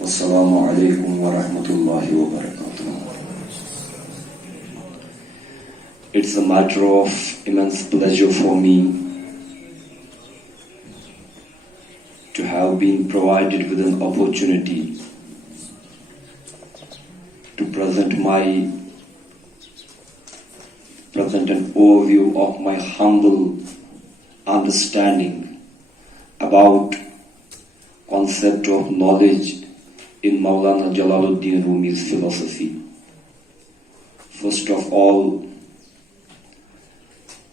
Wassalamu alaikum wa rahmatullahi wa barakatuh. It's a matter of immense pleasure for me to have been provided with an opportunity to present an overview of my humble understanding about concept of knowledge in Maulana Jalaluddin Rumi's philosophy. First of all,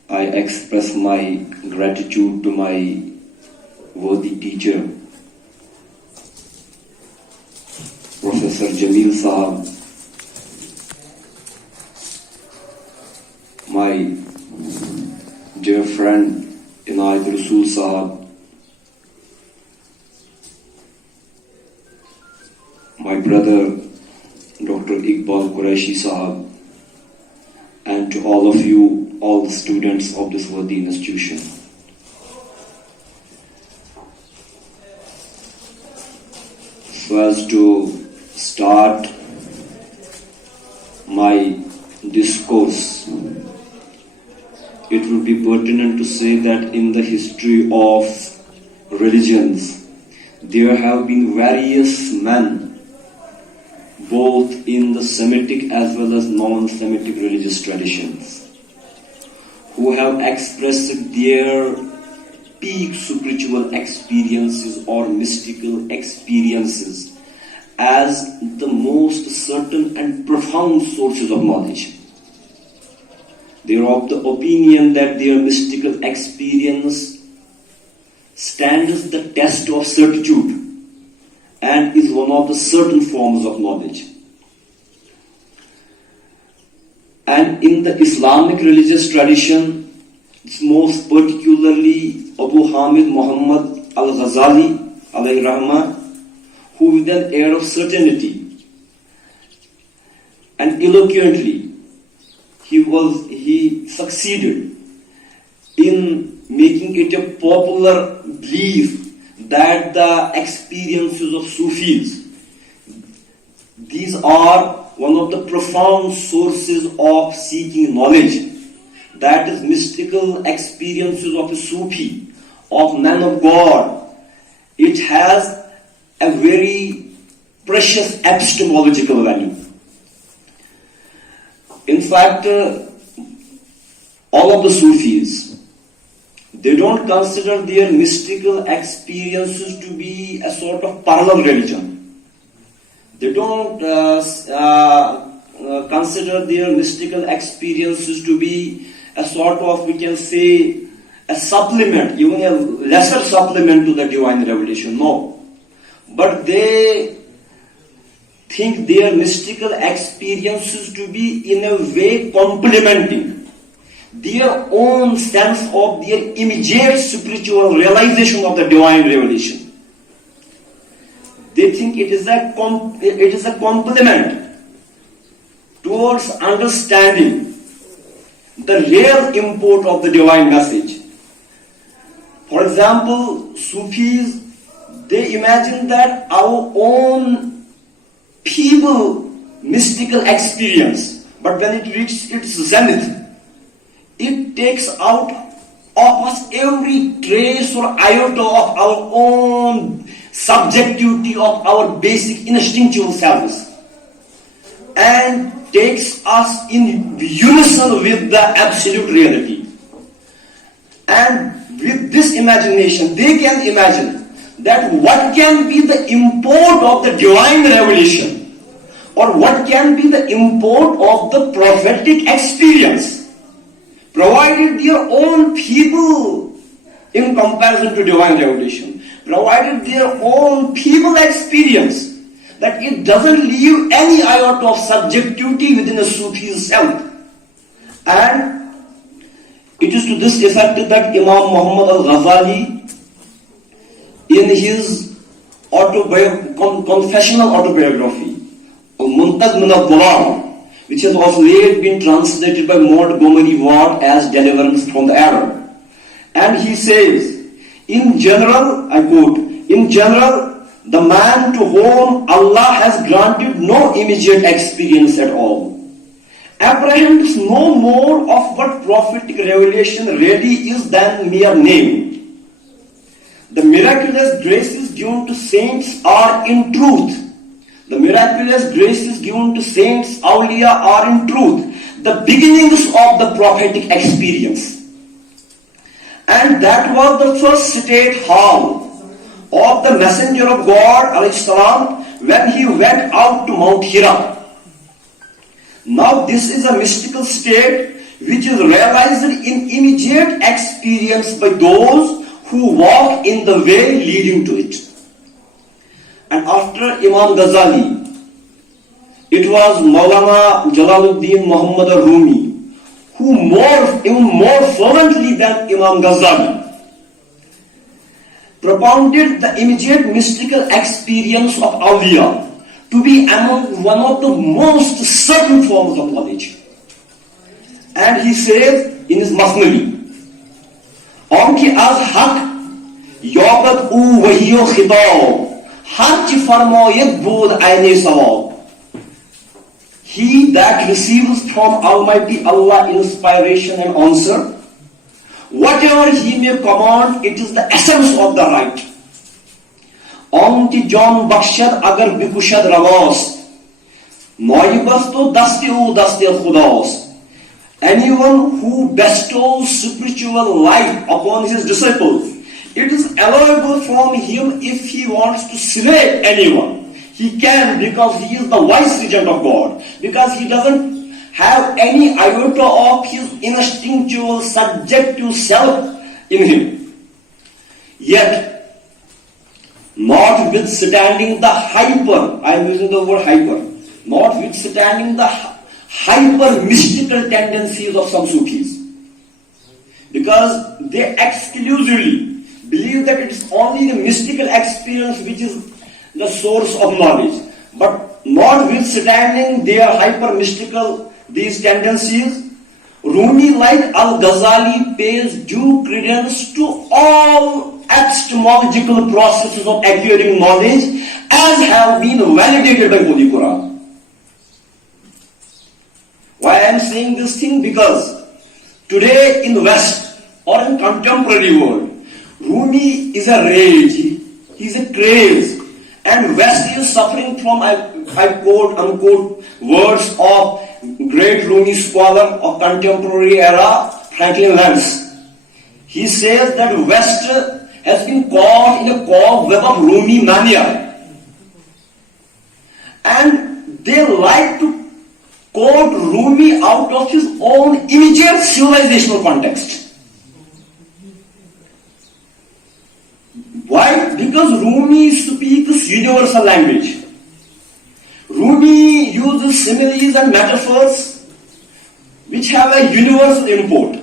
I express my gratitude to my worthy teacher, Professor Jamil Sahab, my dear friend Inayat Rasool Sahab, my brother Dr. Iqbal Qureshi Sahab, and to all of you, all the students of this worthy institution. So as to start my discourse, it would be pertinent to say that in the history of religions, there have been various men, both in the Semitic as well as non-Semitic religious traditions, who have expressed their peak spiritual experiences or mystical experiences as the most certain and profound sources of knowledge. They are of the opinion that their mystical experience stands the test of certitude and is one of the certain forms of knowledge. And in the Islamic religious tradition, it's most particularly Abu Hamid Muhammad al-Ghazali alayhi rahmah, who with an air of certainty and eloquently he succeeded in making it a popular belief that the experiences of Sufis, these are one of the profound sources of seeking knowledge. That is, mystical experiences of a Sufi, of man of God. It has a very precious epistemological value. In fact, all of the Sufis, they don't consider their mystical experiences to be a sort of parallel religion. They don't consider their mystical experiences to be a sort of, we can say, a supplement, even a lesser supplement to the divine revelation. No. But they think their mystical experiences to be in a way complementing their own sense of their immediate spiritual realization of the divine revelation. They think it is a complement towards understanding the real import of the divine message. For example, Sufis, they imagine that our own feeble mystical experience, but when it reaches its zenith, it takes out of us every trace or iota of our own subjectivity, of our basic instinctual selves, and takes us in unison with the absolute reality. And with this imagination, they can imagine that what can be the import of the divine revelation, or what can be the import of the prophetic experience, provided their own people in comparison to divine revelation, provided their own people experience, that it doesn't leave any iota of subjectivity within a Sufi's self. And it is to this effect that Imam Muhammad al-Ghazali, in his confessional autobiography, Muntaz min al-Dhalam, which has of late been translated by Montgomery Ward as Deliverance from the Error. And he says, in general, I quote, in general, the man to whom Allah has granted no immediate experience at all, apprehends no more of what prophetic revelation really is than mere name. The miraculous graces given to saints are in truth. The miraculous graces given to saints, awliya, are in truth the beginnings of the prophetic experience. And that was the first state hall of the Messenger of God ﷺ when he went out to Mount Hira. Now this is a mystical state which is realized in immediate experience by those who walk in the way leading to it. And after Imam Ghazali, it was Maulana Jalaluddin Muhammad Rumi who even more fervently than Imam Ghazali propounded the immediate mystical experience of awliya to be among one of the most certain forms of knowledge. And he says in his Masnavi, "Onki az haq yobat u wahiyo khitab, harch farmoyed bod aine sawab." He that receives from Almighty Allah inspiration and answer, whatever he may command, it is the essence of the right. Onti John Bakshad agar bikushad ravas, Noibas to daste u daste khudas. Anyone who bestows spiritual life upon his disciples, it is allowable from him if he wants to slay anyone. He can, because he is the vice regent of God, because he doesn't have any iota of his instinctual subjective self in him. Yet, notwithstanding the hyper, I am using the word hyper, notwithstanding the hyper mystical tendencies of some Sufis, because they exclusively believe that it is only the mystical experience which is the source of knowledge. But notwithstanding their hyper mystical these tendencies, Rumi, like Al-Ghazali, pays due credence to all epistemological processes of acquiring knowledge as have been validated by Holy Quran. Why I am saying this thing? Because today in the West or in contemporary world, Rumi is a rage, he is a craze, and West is suffering from, I quote unquote, words of great Rumi scholar of contemporary era, Franklin Lentz. He says that West has been caught in a cobweb of Rumi mania, and they like to quote Rumi out of his own immediate civilizational context. Why? Because Rumi speaks universal language. Rumi uses similes and metaphors which have a universal import.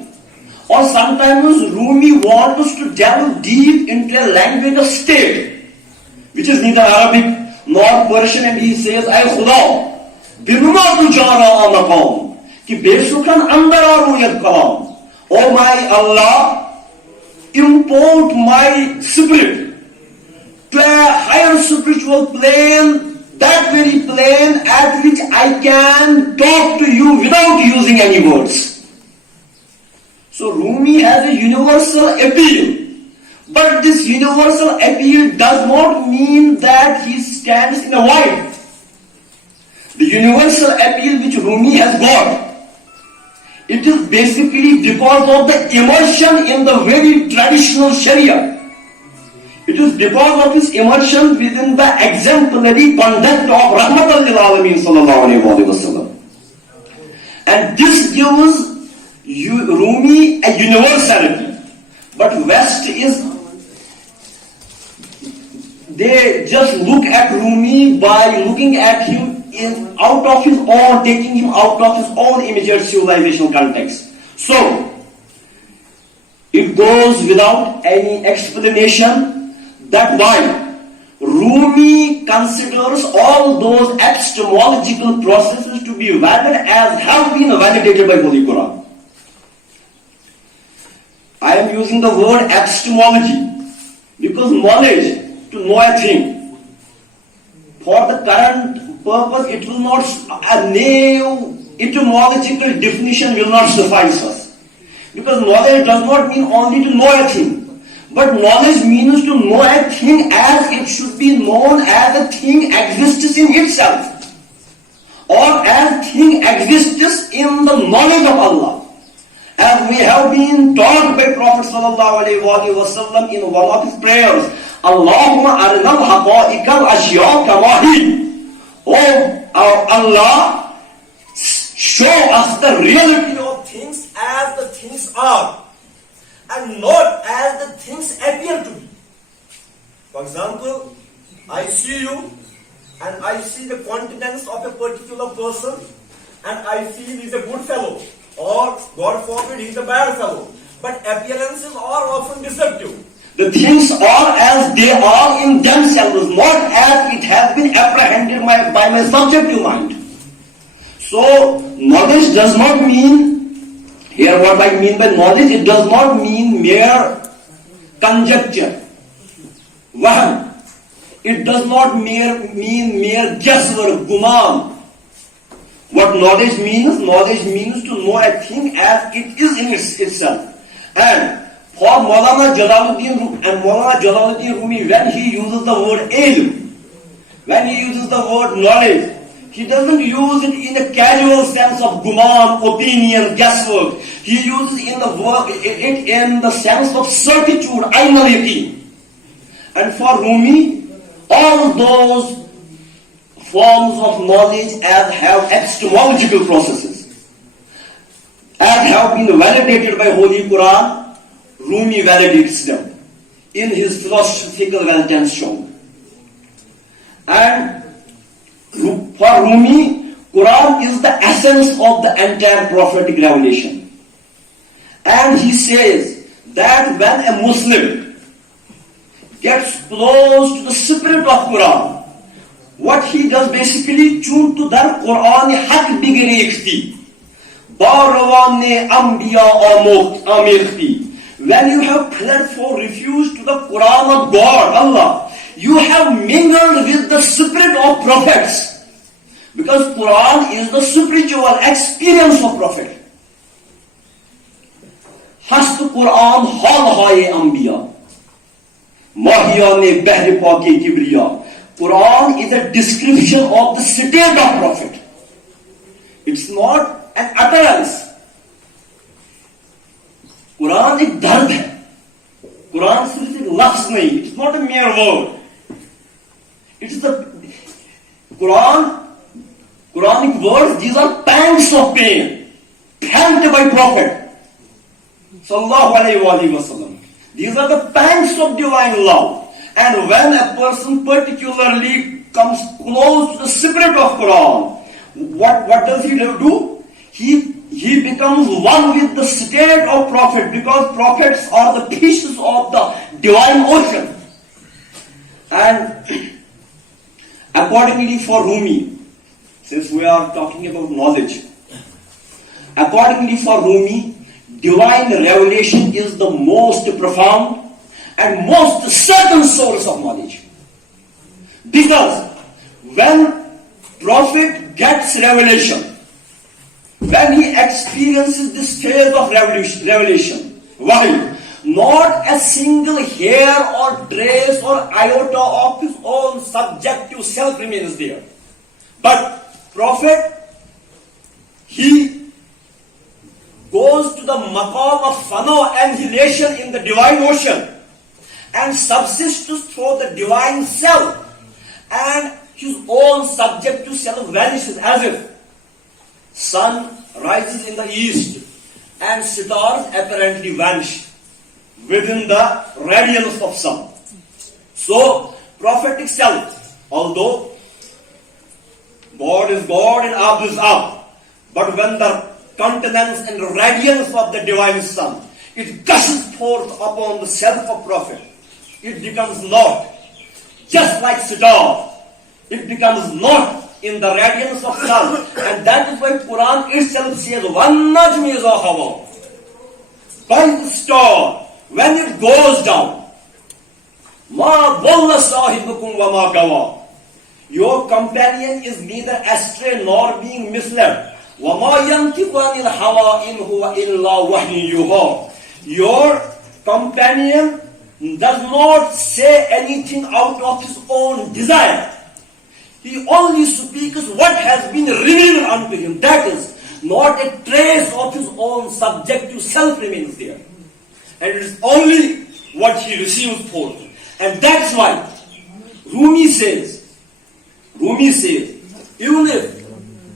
Or sometimes Rumi wants us to delve deep into a language of state, which is neither Arabic nor Persian, and he says, "Ay Khuda, binuma tu jara maqam, ki besukhan andar aruyat kalam." Oh my Allah, import my spirit to a higher spiritual plane, that very plane at which I can talk to you without using any words. So Rumi has a universal appeal, but this universal appeal does not mean that he stands in a void. The universal appeal which Rumi has got, it is basically because of the immersion in the very traditional Sharia. It is because of his immersion within the exemplary conduct of Rahmatan lil Alameen sallallahu alayhi wa sallam. And this gives Rumi a universality. But West is, they just look at Rumi by looking at him out of his own, taking him out of his own immediate civilizational context. So, it goes without any explanation that why Rumi considers all those epistemological processes to be valid as have been validated by Holy Quran. I am using the word epistemology because knowledge, to know a thing, for the current purpose, it will not, a new etymological definition will not suffice us. Because knowledge does not mean only to know a thing, but knowledge means to know a thing as it should be known, as a thing exists in itself, or as thing exists in the knowledge of Allah. As we have been taught by Prophet ﷺ in one of his prayers, Allahumma arinal haqa'iqal ashya kamahi. Oh Allah, show us the reality of things as the things are, and not as the things appear to be. For example, I see you, and I see the countenance of a particular person, and I feel he's a good fellow, or God forbid he's a bad fellow. But appearances are often deceptive. The things are as they are in themselves, not as it has been apprehended by my subjective mind. So, knowledge does not mean, here what I mean by knowledge, it does not mean mere conjecture. Wahm. It does not mean mere guesswork, guman. What knowledge means to know a thing as it is in itself. And for Maulana Jalaluddin Rumi, when he uses the word ilm, when he uses the word knowledge, he doesn't use it in a casual sense of guman, opinion, guesswork. He uses it in the sense of certitude, ainal yaqeen. And for Rumi, all those forms of knowledge as have epistemological processes, as have been validated by Holy Quran, Rumi validates them in his philosophical Weltanschauung. And for Rumi, Quran is the essence of the entire prophetic revelation. And he says that when a Muslim gets close to the spirit of Quran, what he does basically, chun to dar Quran hak bigrekhti, barwane anbiya amekhti. When you have pled for refuge to the Quran of God, Allah, you have mingled with the spirit of prophets. Because Quran is the spiritual experience of prophet. Hast Quran hal haye anbiya, mahiyane behre paake kibriya. Quran is a description of the state of prophet. It's not an utterance. Quran एक दर्द है. Quran सिर्फ एक लफ्ज नहीं. It's not a mere word. It's the Quranic words. These are pangs of pain, felt by Prophet Sallallahu Alaihi Wasallam. These are the pangs of divine love. And when a person particularly comes close to the spirit of Quran, what does he do? He becomes one with the state of prophet, because prophets are the pieces of the divine ocean. And accordingly for Rumi, since we are talking about knowledge, accordingly for Rumi, divine revelation is the most profound and most certain source of knowledge. Because when prophet gets revelation, when he experiences this phase of revelation, why? Not a single hair or trace or iota of his own subjective self remains there. But prophet, he goes to the maqam of fana, annihilation in the divine ocean, and subsists through the divine self, and his own subjective self vanishes, as if sun rises in the east and stars apparently vanish within the radiance of sun. So, prophetic self, although God is God and Ab is Ab, but when the countenance and radiance of the divine sun, it gushes forth upon the self of prophet, it becomes not. Just like star, it becomes not in the radiance of sun. And that is why Quran itself says, "Wan najmi iza hawa." By the star, when it goes down, "Ma dhalla sahibukum wa ma gawa." Your companion is neither astray nor being misled. وَمَا يَنْتِقُ عَنِ الْهَوَىٰ إِنْ هُوَ إِلَّا وَحْيٌ يُوحَىٰ. Your companion does not say anything out of his own desire. He only speaks what has been revealed unto him. That is, not a trace of his own subjective self remains there. And it is only what he receives forth. And that's why Rumi says, even if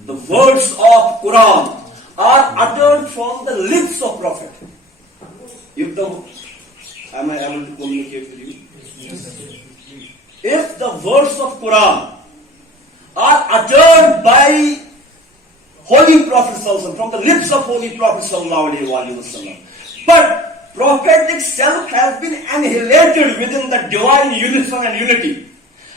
the words of Quran are uttered from the lips of Prophet, am I able to communicate with you? If the words of Quran are uttered by Holy Prophet from the lips of Holy Prophet but prophetic self has been annihilated within the divine unison and unity.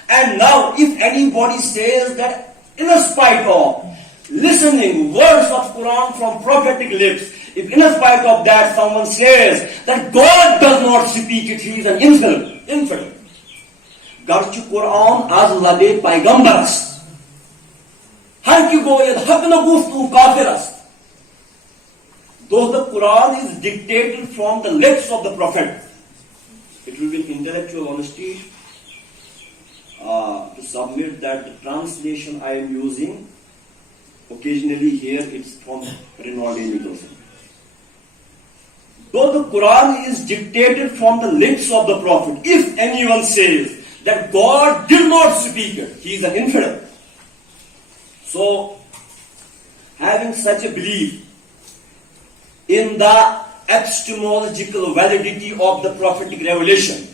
And now if anybody says that in spite of listening words of Quran from prophetic lips, if in spite of that someone says that God does not speak it, he is an infidel. Garchu Quran az labe paygambar ast. Har ki goyed hak na guftu kafir ast. Though the Quran is dictated from the lips of the Prophet, it will be intellectual honesty to submit that the translation I am using, occasionally here it's from Rinaldi Nicholson. Though the Quran is dictated from the lips of the Prophet, if anyone says that God did not speak it, he is an infidel. So, having such a belief in the epistemological validity of the prophetic revelation,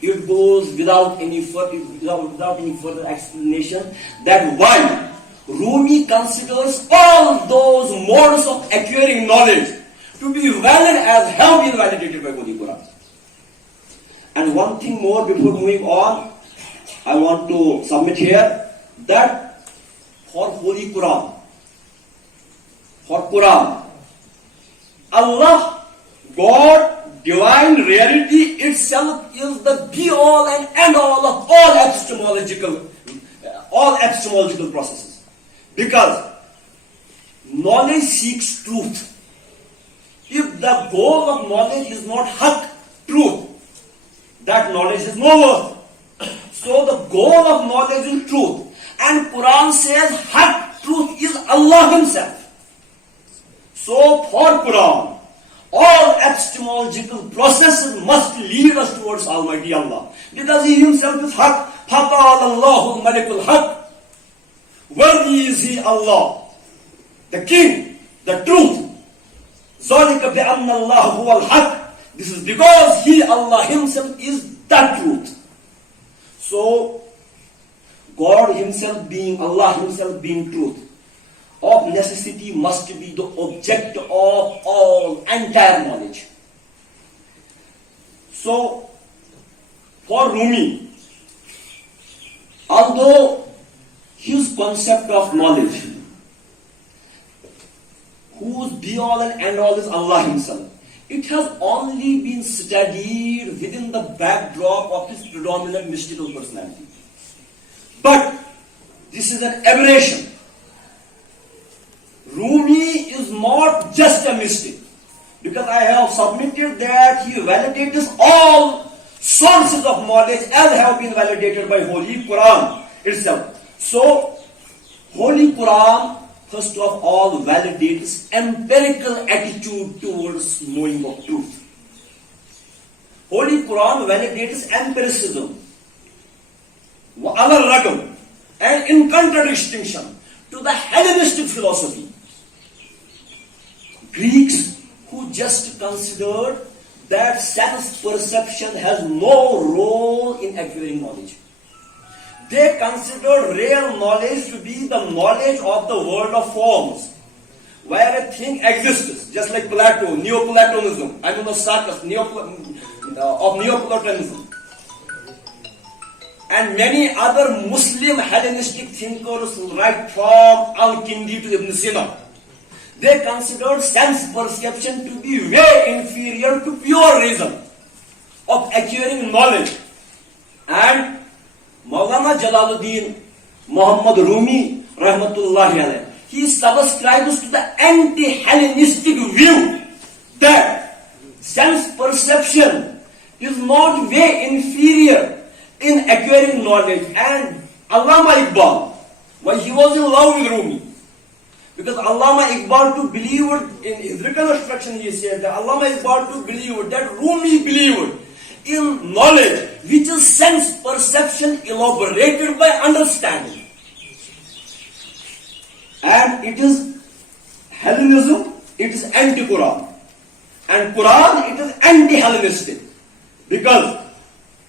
it goes without any further explanation that why Rumi considers all those modes of acquiring knowledge to be valid as have been validated by Holy Quran. And one thing more before moving on, I want to submit here that for Holy Quran, Allah, God, divine reality itself is the be-all and end-all of all epistemological processes. Because knowledge seeks truth. If the goal of knowledge is not haq, truth, that knowledge is no worth. So the goal of knowledge is truth. And Quran says haq, truth is Allah Himself. So for Quran, all epistemological processes must lead us towards Almighty Allah. Because He Himself is haq. فَقَالَ اللَّهُ الْمَلِكُ الْحَقِّ. Worthy is He, Allah, the King, the truth. ذَلِكَ بِأَنَّ اللَّهُ هُوَ الْحَقِّ. This is because He, Allah Himself, is the truth. So, God Himself being, Allah Himself being truth, of necessity must be the object of all entire knowledge. So, for Rumi, although his concept of knowledge, whose be-all and end-all is Allah Himself, it has only been studied within the backdrop of his predominant mystical personality. But this is an aberration. Rumi is not just a mystic, because I have submitted that he validates all sources of knowledge as have been validated by Holy Quran itself. So, Holy Quran first of all validates empirical attitude towards knowing of truth. Holy Quran validates empiricism, and in contradistinction to the Hellenistic philosophy. Greeks who just considered that sense perception has no role in acquiring knowledge. They considered real knowledge to be the knowledge of the world of forms, where a thing exists, just like Plato, Neoplatonism, Sarkis, of Neoplatonism, and many other Muslim Hellenistic thinkers right from Al-Kindi to Ibn Sina. They considered sense perception to be way inferior to pure reason of acquiring knowledge. And Maulana Jalaluddin Muhammad Rumi, rahmatullahi alayhi, he subscribes to the anti-Hellenistic view that sense perception is not way inferior in acquiring knowledge. And Allama Iqbal, why he was in love with Rumi, because Allama Iqbal to believe in his reconstruction, he said that Allama Iqbal to believe that Rumi believed in knowledge which is sense perception elaborated by understanding. And it is Hellenism, it is anti-Quran. And Quran, it is anti-Hellenistic. Because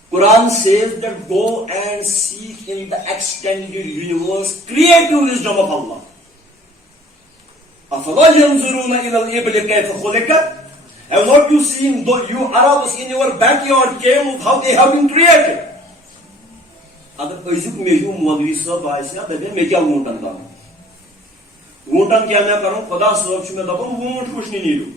Quran says that go and seek in the extended universe creative wisdom of Allah. أَفَلَا يَنْظُرُونَ إِلَى الْإِبْلِ كَيْفَ خُلِقَتْ? Have not you seen, though you Arabs in your backyard came, how they have been created? Agar azuk meju Maulvi sahab aisa dabe me kya wontan karu? Wontan kya main karu? Khuda sahab chu main dabu wont kuch nahi needu.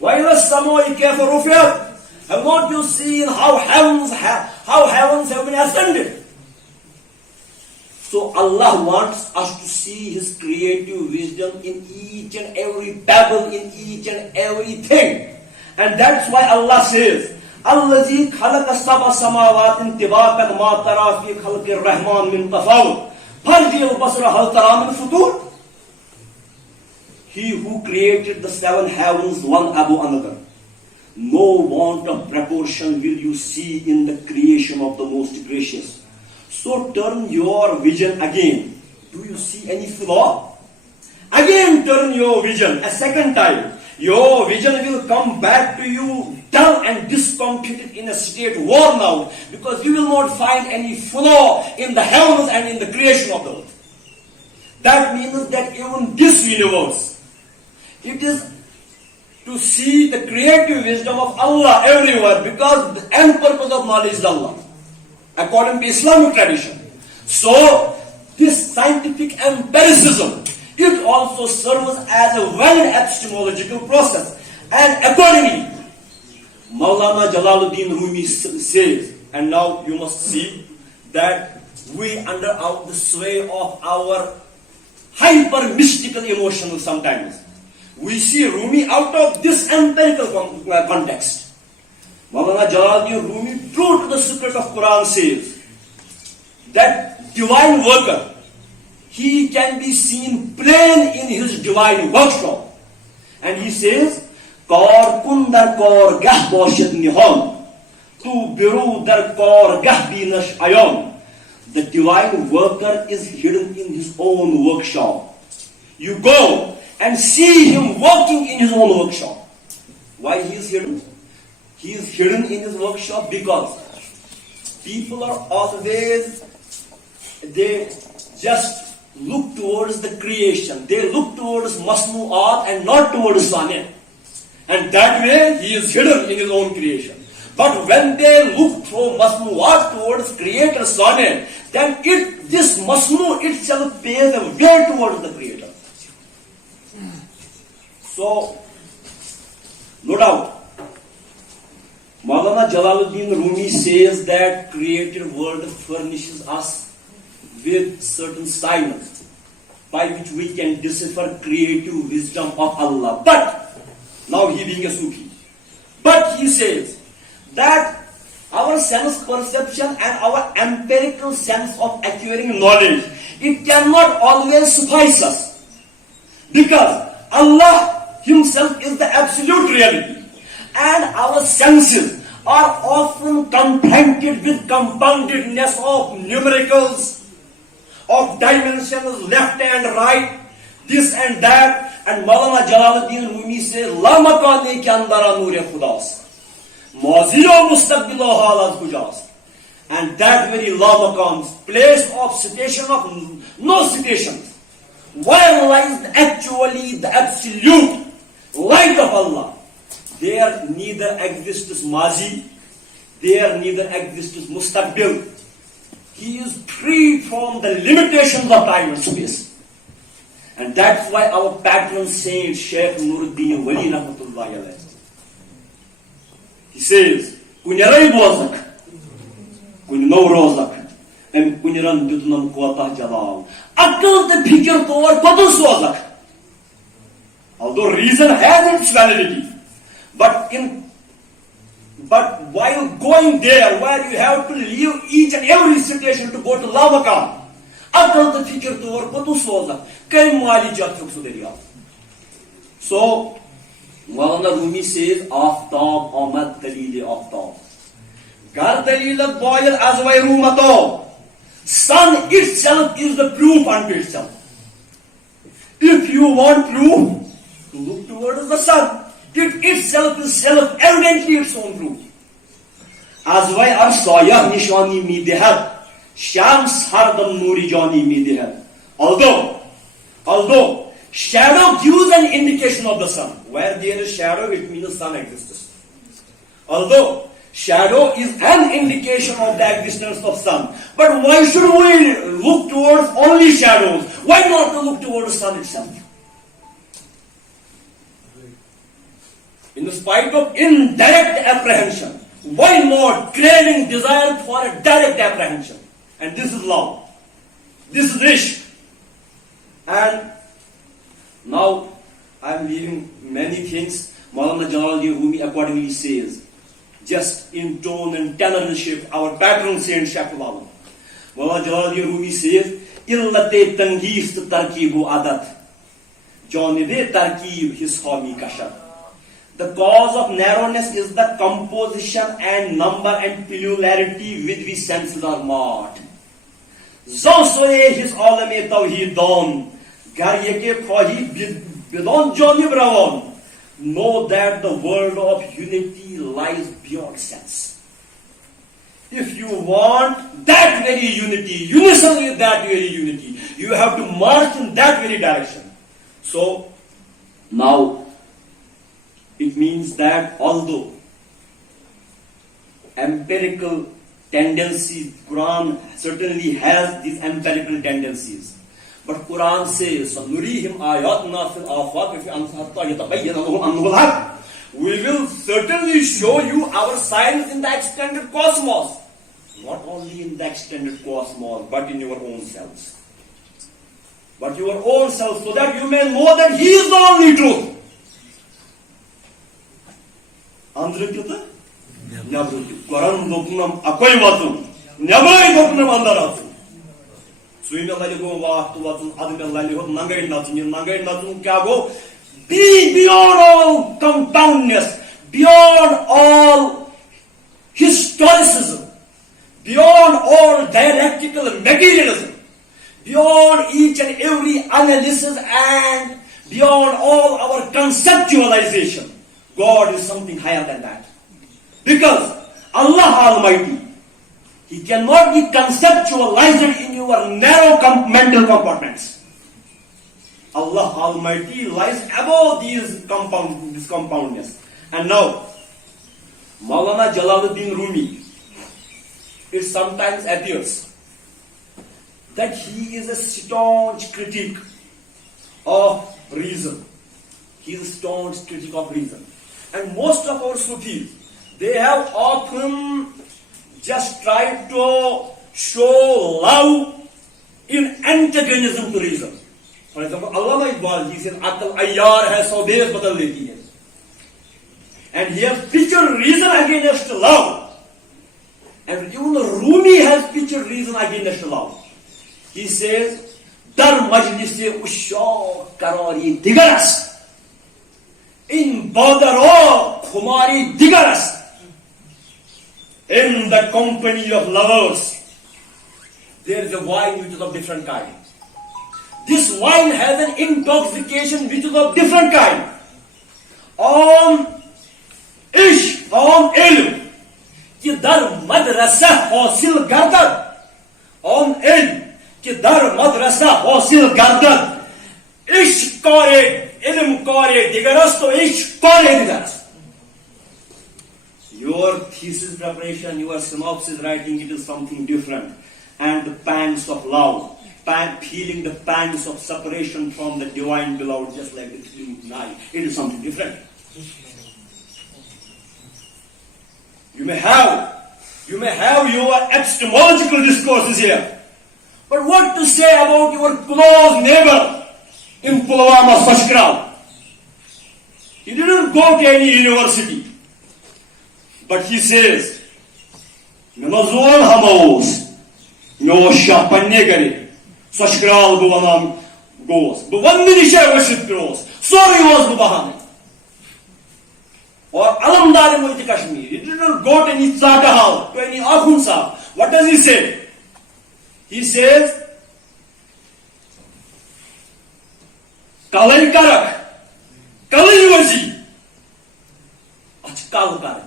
Wa ila samai kayfa rufiyat? Have not you seen how heavens have been ascended? So Allah wants us to see His creative wisdom in each and every pebble, in each and everything. And that's why Allah says, الَّذِي خَلَقَ سَبْعَ سَمَاوَاتٍ طِبَاقًا مَا تَرَى فِي خَلْقِ الرَّحْمَنِ مِنْ تَفَاوُتٍ فَارْجِعِ الْبَصَرَ هَلْ تَرَى مِنْ فُطُورٍ. He who created the seven heavens one above another, no want of proportion will you see in the creation of the most gracious. So turn your vision again. Do you see any flaw? Again turn your vision a second time. Your vision will come back to you dull and discomfited in a state worn out, because you will not find any flaw in the heavens and in the creation of the earth. That means that even this universe, it is to see the creative wisdom of Allah everywhere, because the end purpose of knowledge is Allah, according to Islamic tradition. So, this scientific empiricism, it also serves as a valid epistemological process. And accordingly, Maulana Jalaluddin Rumi says, and now you must see that we under the sway of our hyper mystical emotions sometimes, we see Rumi out of this empirical context. Maulana Jalaluddin Rumi, true to the spirit of Quran, says that divine worker, he can be seen plain in his divine workshop. And he says, Kar kundar kor gah boshad nihon, tu biru dar kor gah binash ayon. The divine worker is hidden in his own workshop. You go and see him working in his own workshop. Why he is hidden? He is hidden in his workshop because people are always, they just look towards the creation. They look towards masnu'at and not towards Sani. And that way he is hidden in his own creation. But when they look for masnu'at towards creator Sani, then this masnu itself pays a way towards the creator. So, no doubt, Maulana Jalaluddin Rumi says that created world furnishes us with certain signs by which we can decipher creative wisdom of Allah. But, now he being a Sufi, but he says that our sense perception and our empirical sense of acquiring knowledge, it cannot always suffice us. Because Allah Himself is the absolute reality. And our senses are often confronted with compoundedness of numericals, of dimensions left and right, this and that. And Maulana Jalaluddin Rumi says, La makane ke andara noor-e khudas, mazi o mustaqbil o halat kujas. And that very la makan's place of citation of no citations, where lies actually the absolute light of Allah. There neither exists mazi, there neither exists mustaqbil. He is free from the limitations of time and space. And that's why our patron saint Shaykh Nuruddin Wali Rahmatullahi alayhi, he says, Kunyarai bozak, kun no rozak, em kuniran ditunam kota jalal. Akıl the picture toward kotul sozak. Although reason has its validity, but while going there, where you have to leave each and every situation to go to Lavaka, akıl the picture toward kotul sozak. Kay mali jatuk suderiya. So, Maulana Rumi says, Aftab Ahmad Dalili Aftab. Gar Dalilat boil as way Rumato. Sun itself is the proof unto itself. If you want proof, look towards the sun. It itself is self-evidently its own proof. As way ar soya nishani midehad. Shams hardam nuri jani midehad. Although, shadow gives an indication of the sun. Where there is shadow, it means the sun exists. Although shadow is an indication of the existence of sun. But why should we look towards only shadows? Why not to look towards the sun itself? In spite of indirect apprehension, why not craving desire for a direct apprehension? And this is love. This is wish. And now, I am leaving many things. Maulana Jalaluddin Rumi accordingly says, just in tone and tenor and shape, our patron saint Shafi Siddiqui. Maulana Jalaluddin Rumi says, Illate tangist tarkibu adat, janibe tarkib hishami kashar. The cause of narrowness is the composition and number and plurality with which senses are marked. Zosoye his alame tawhid don. Know that the world of unity lies beyond sense. If you want that very unity, unison with that very unity, you have to march in that very direction. So, now, it means that although empirical tendencies, Quran certainly has these empirical tendencies, but Quran says, "Sanurihim ayatna fil afaq fi hatta yatabayyana lahum annahu al-haq." We will certainly show you our signs in the extended cosmos. Not only in the extended cosmos, but in your own selves. But your own self, so that you may know that He is the only truth. Andrikita? Never. Quran dokunam akoy watum. Never dokunam andaratu. Be beyond all compoundness, beyond all historicism, beyond all dialectical materialism, beyond each and every analysis and beyond all our conceptualization. God is something higher than that. Because Allah Almighty, He cannot be conceptualized in your narrow mental compartments. Allah Almighty lies above this compoundness. And now, Maulana Jalaluddin Rumi, it sometimes appears that he is a staunch critic of reason. He is a staunch critic of reason. And most of our Sufis, they have often just tried to show love in antagonism to reason. For example, Allama Iqbal, he says, Aql Ayyar hai saudesh badal leti hai. And he has pictured reason against love. And even Rumi has pictured reason against love. He says, Dar majlis-e ushaq karari digaras. In badaro khumari digaras. In the company of lovers, there is a wine which is of different kind. This wine has an intoxication which is of different kind. On ish, on ilm, ki dar madrasa hasil gardad. On ilm, ki dar madrasa hasil gardad. Ish kare, ilm kare, digaras to ish kare digaras. Your thesis preparation, your synopsis writing, it is something different. And the pangs of love, feeling the pangs of separation from the divine beloved, just like the feeling night, it is something different. You may have You may have your epistemological discourses here. But what to say about your close neighbor in Pulwama, Sashkral? He didn't go to any university. But he says, Menazol Hamos, no Shapanegari, Sashkral Buvanam goes. Buvandinisha worship goes. Sorry was Bubahan. Or Alamdari Multi Kashmir. He didn't go to any Tzatahal, to any Akhunsa. What does he say? He says, Kalai Karak, Kalai Vaji, Achkal Karak,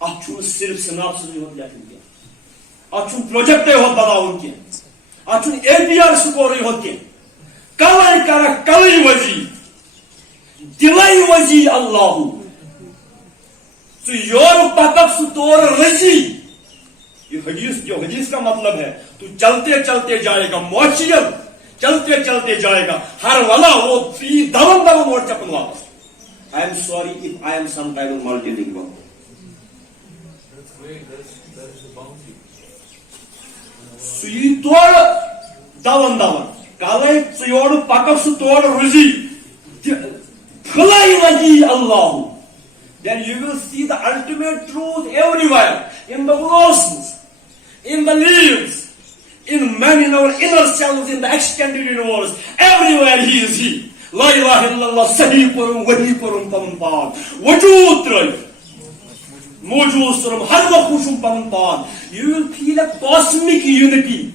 Achun Sirf Synopsis of Latin. Achun Project of Banaunki, Achun APR Sukori Hoki, Kalai Karak, Kalai Vaji, Dilai Vaji Allahu. So your Patak Sutor Raji. ये हदीस का मतलब है तू चलते चलते जाएगा मोचियल चलते चलते जाएगा हर वाला वो थ्री दवन दवन वर्ड चपन वापस I am sorry if I am some time multilingual सुई तोड़ दवन दवन काले सुयोड़ पकड़ सु तोड़ रुजी खलाई लगी अल्लाह then you will see the ultimate truth everywhere in the blossoms, in the leaves, in men in our inner selves, in the extended universe. Everywhere he is he. La ilaha illallah, sahi purum, wahi purum, paman wajud trai. Mojud surum, harva kushum paman. You will feel a cosmic unity.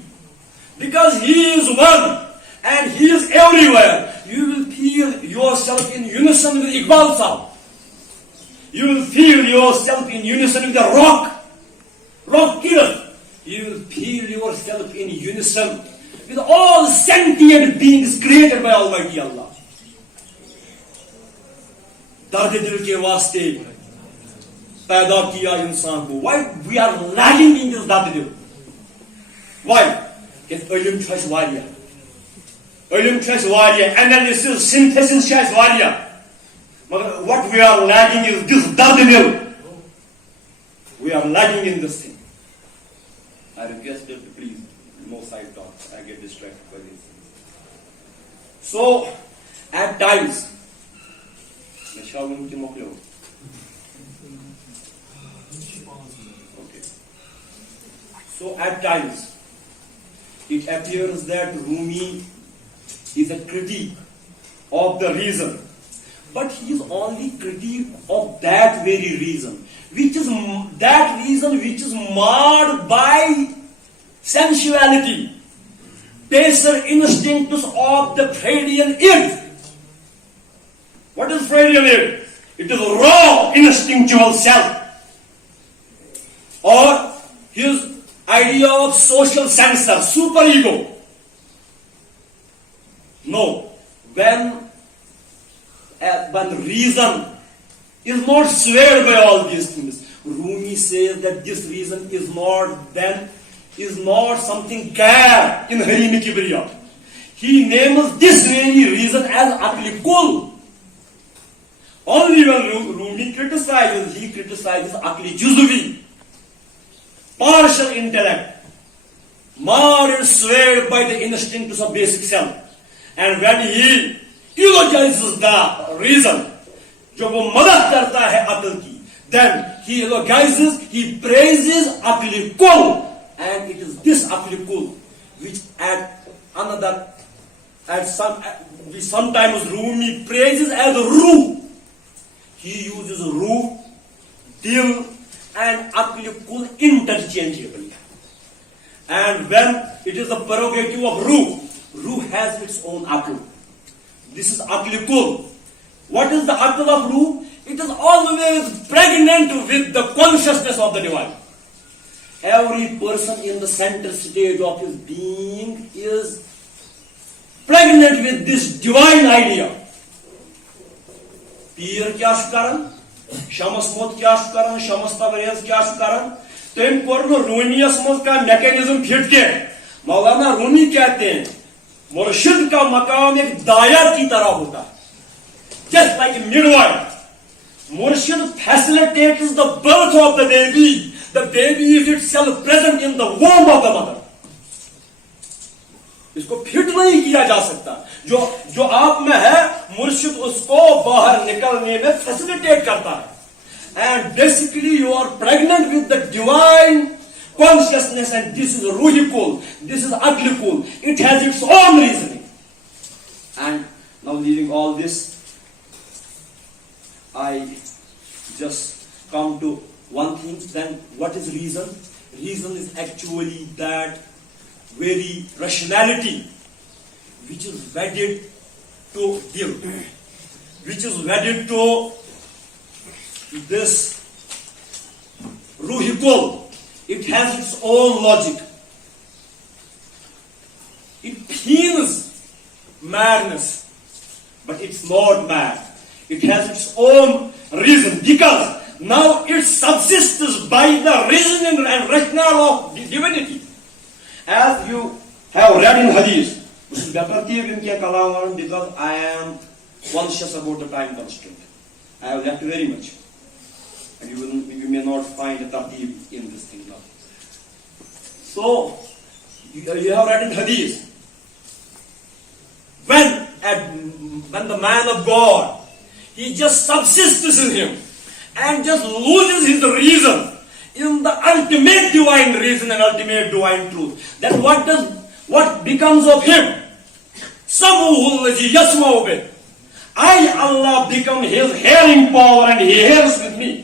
Because he is one and he is everywhere. You will feel yourself in unison with Iqbal Sahib. You will feel yourself in unison with the rock killer. You will feel yourself in unison with all sentient beings created by Almighty Allah. Dard dil ke vaste paida kiya insan ko. Why we are lagging in this dard dil? Why? Get ilim choice wariya. Ilim choice wariya. Analysis, synthesis choice wariya. What we are lagging is this dardinil. We are lagging in this thing. I request you to please, no side talks. I get distracted by these things. So, at times, okay. So, at times, it appears that Rumi is a critique of the reason. But he is only critique of that very reason, which is marred by sensuality, baser instincts of the Freudian id. What is Freudian id? It is raw instinctual self, or his idea of social censor, superego. No, when reason is not swayed by all these things. Rumi says that this reason is not something care in Harimi Kibriya. He names this very reason as Akli Kul. Only when Rumi criticizes, he criticizes Akli Juzvi, partial intellect, marred and swayed by the instincts of basic self. And when he eulogizes the reason, जो वो मदद करता है अकल की, then he eulogizes, he praises Akli Kul, and it is this Akli Kul which sometimes Rumi praises as Ruh. He uses Ruh, Dil, and Akli Kul interchangeably. And when it is the prerogative of Ruh has its own Akl. This is Akli Kul. What is the Akl of Ruh? It is always pregnant with the consciousness of the divine. Every person in the center stage of his being is pregnant with this divine idea. Pir kya shukaran? Shamasmot kya shukaran? Shamastavarez kya shukaran? Then korno Rumiyasmot ka mechanism fit ke. Maulana Rumi कहते हैं मुर्शिद का मकाम एक दाया की तरह होता है. Just like a midwife, Murshid facilitates the birth of the baby The baby is itself present in the womb of the mother. इसको फिट नहीं किया जा सकता. जो आप में है, मुर्शिद उसको बाहर निकलने में फैसिलिटेट करता है. And basically you are pregnant with the divine consciousness, and this is ruhi kul, this is ugly kul. It has its own reasoning. And now leaving all this, I just come to one thing. Then what is reason? Reason is actually that very rationality which is wedded to dil, which is wedded to this ruhi kul. It has its own logic. It feels madness, but it's not mad. It has its own reason, because now it subsists by the reasoning and rationale of divinity. As you have read in Hadith, because I am conscious about the time constraint. I have left very much. And you may not find a tartib in this thing now. So, you have read in Hadith, when the man of God, he just subsists in him and just loses his reason in the ultimate divine reason and ultimate divine truth. Then what becomes of him? I, Allah, become his hearing power and he hears with me.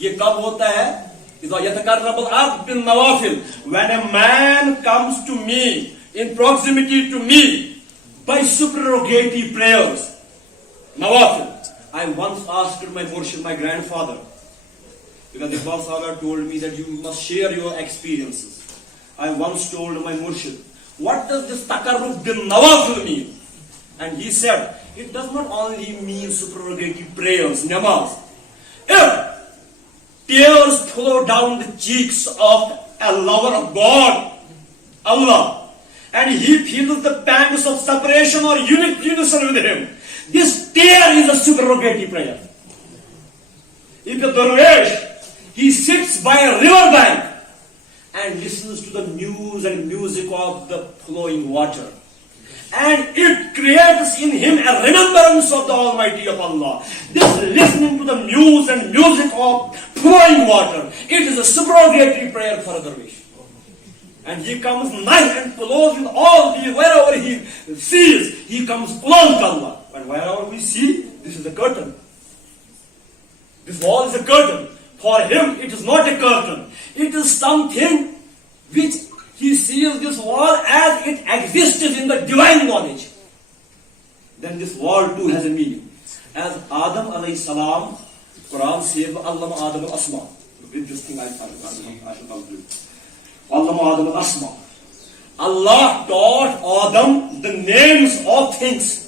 ये कब होता है? When a man comes to me, in proximity to me, by supererogatory prayers, nawafil. I once asked my murshid, my grandfather, because the father told me that you must share your experiences. I once told my murshid, what does this takarrub bin nawafil mean? And he said, it does not only mean supererogatory prayers, namaz. If tears flow down the cheeks of a lover of God, Allah, and he feels the pangs of separation or unison with him, this tear is a supererogatory prayer. If a darwish, he sits by a river bank and listens to the muse and music of the flowing water, and it creates in him a remembrance of the Almighty of Allah. This listening to the muse and music of flowing water, it is a supererogatory prayer for a darwish. And he comes nigh and close with all these, wherever he sees, he comes close to Allah. And wherever we see, this is a curtain. This wall is a curtain. For him, it is not a curtain. It is something which he sees this wall as it exists in the divine knowledge. Then this wall too has a meaning. As Adam alayhi salam, Quran says, Allama Adam al-Asma. With this thing I shall conclude. Allama Adam al-Asma. Allah taught Adam the names of things.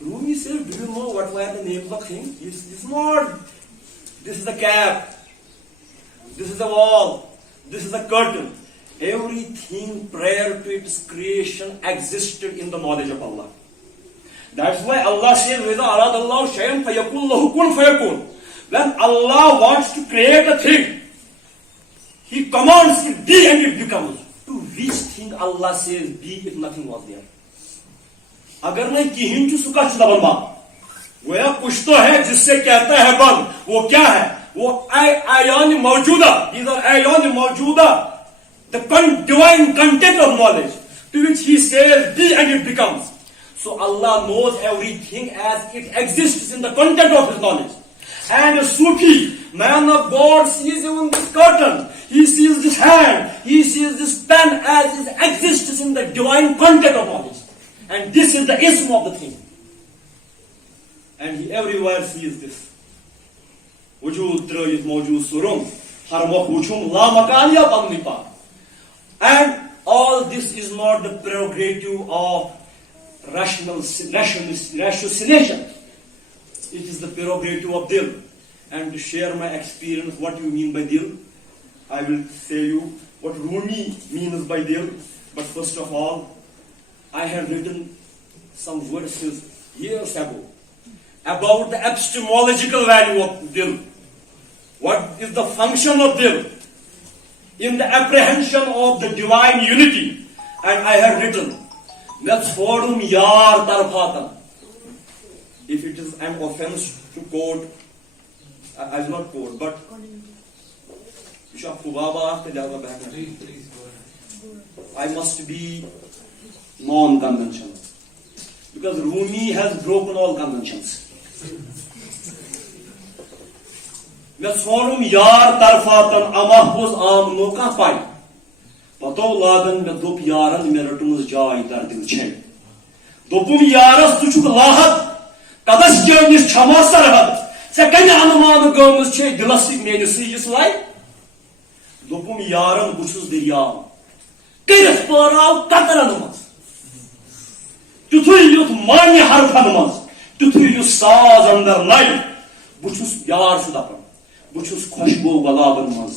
Rumi said, do you know what were the names of things? It's not, this is the cap, this is the wall, this is the curtain. Everything prior to its creation existed in the knowledge of Allah. That's why Allah says, وَإِذَا أَرَادَ اللَّهُ شَيْئًا فَيَقُولُ لَهُ كُنْ فَيَكُونُ. When Allah wants to create a thing, He commands it be and it becomes. To which thing Allah says be if nothing was there? अगर नहीं किहिन चु सुका चुदा बनवा, गोया कुछ तो है जिससे कहता है बन, वो क्या है? वो आयान मौजूदा, these are आयान मौजूदा, the divine content of knowledge, to which he says be and it becomes. So Allah knows everything as it exists in the content of his knowledge. And a Sufi, man of God, sees even this curtain, he sees this hand, he sees this pen as it exists in the divine content of knowledge. And this is the ism of the thing. And he everywhere sees this. Wujud trayis mawjud surum, har makhwuchum la makaniya pannipa. And all this is not the prerogative of ratiocination. It is the prerogative of dil. And to share my experience, what you mean by dil, I will say you what Rumi means by dil. But first of all, I had written some verses years ago about the epistemological value of dil. What is the function of dil? In the apprehension of the divine unity. And I have written, Metforum yar tarfatan. If it is an offense to quote, I will not quote, but I must be non-conventional. because Rumi has broken all conventions. Metforum yar tarfatan amahpuz am noka pai. Pato lagan me dop yaran me ratumuz jai dar dil chen. Dopum yaras tuchuk lahat kadas jevnis chama sarhat. Se kanya anuman gömüz che dilasi menisi yislay. Dopum yaran buçuz diryam. Kayıs parav kataranımaz. Tütüy yut mani harfanımaz. Tütüy yut saz andar nay. Buçuz yar şudapan. Buçuz koşbu balabınmaz.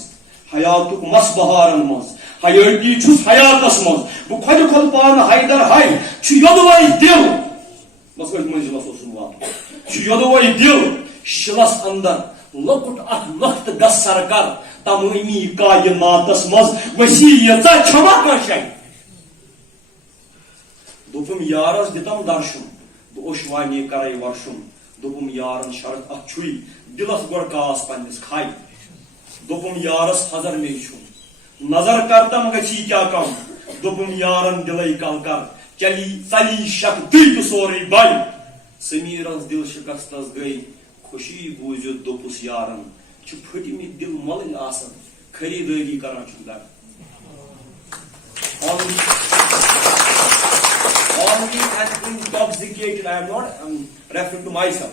Hayatuk masbaharınmaz. Hayırdi çuz hayatasmaz. Bu kodu kolpağını haydar hay. Şu yolu vay dil. Nasıl özmacılas olsun var. Şu yolu vay dil. Şilas andar. Lokut at loktu gas sarkar. Tamimi kainatasmaz. Vesiyata çamak kaşay. Dopum yaras ditam darşum. Bu oşvani karay varşum. Dopum yarın şart akçuy. Dilas gorkas pannis khay. Dopum yaras hazar meyşum. Nazar kartam gachi kya kam. Dopum yarın dilay kalkar. Çali sali şak dil sori bay. Semirans dil şikastas gay. Khoshi bujud dopus yarın. Çu phutimi dil malil asan. Kharidari karan chudar. Only an intoxicated, I am not referring to myself.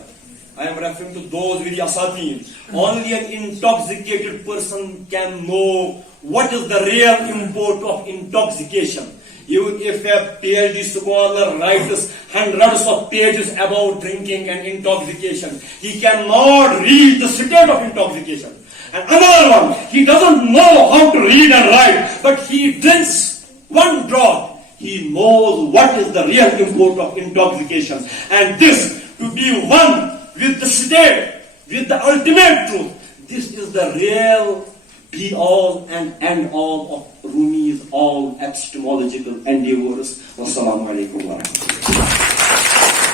I am referring to those very asatin. Only an intoxicated person can know what is the real import of intoxication. Even if a PhD scholar writes hundreds of pages about drinking and intoxication, he cannot read the state of intoxication. And another one, he doesn't know how to read and write, but he drinks one drop. He knows what is the real import of intoxication. And this, to be one with the state, with the ultimate truth, this is the real be all and end all of Rumi's all epistemological endeavors. Wassalamu alaikum wa rahmatullahi.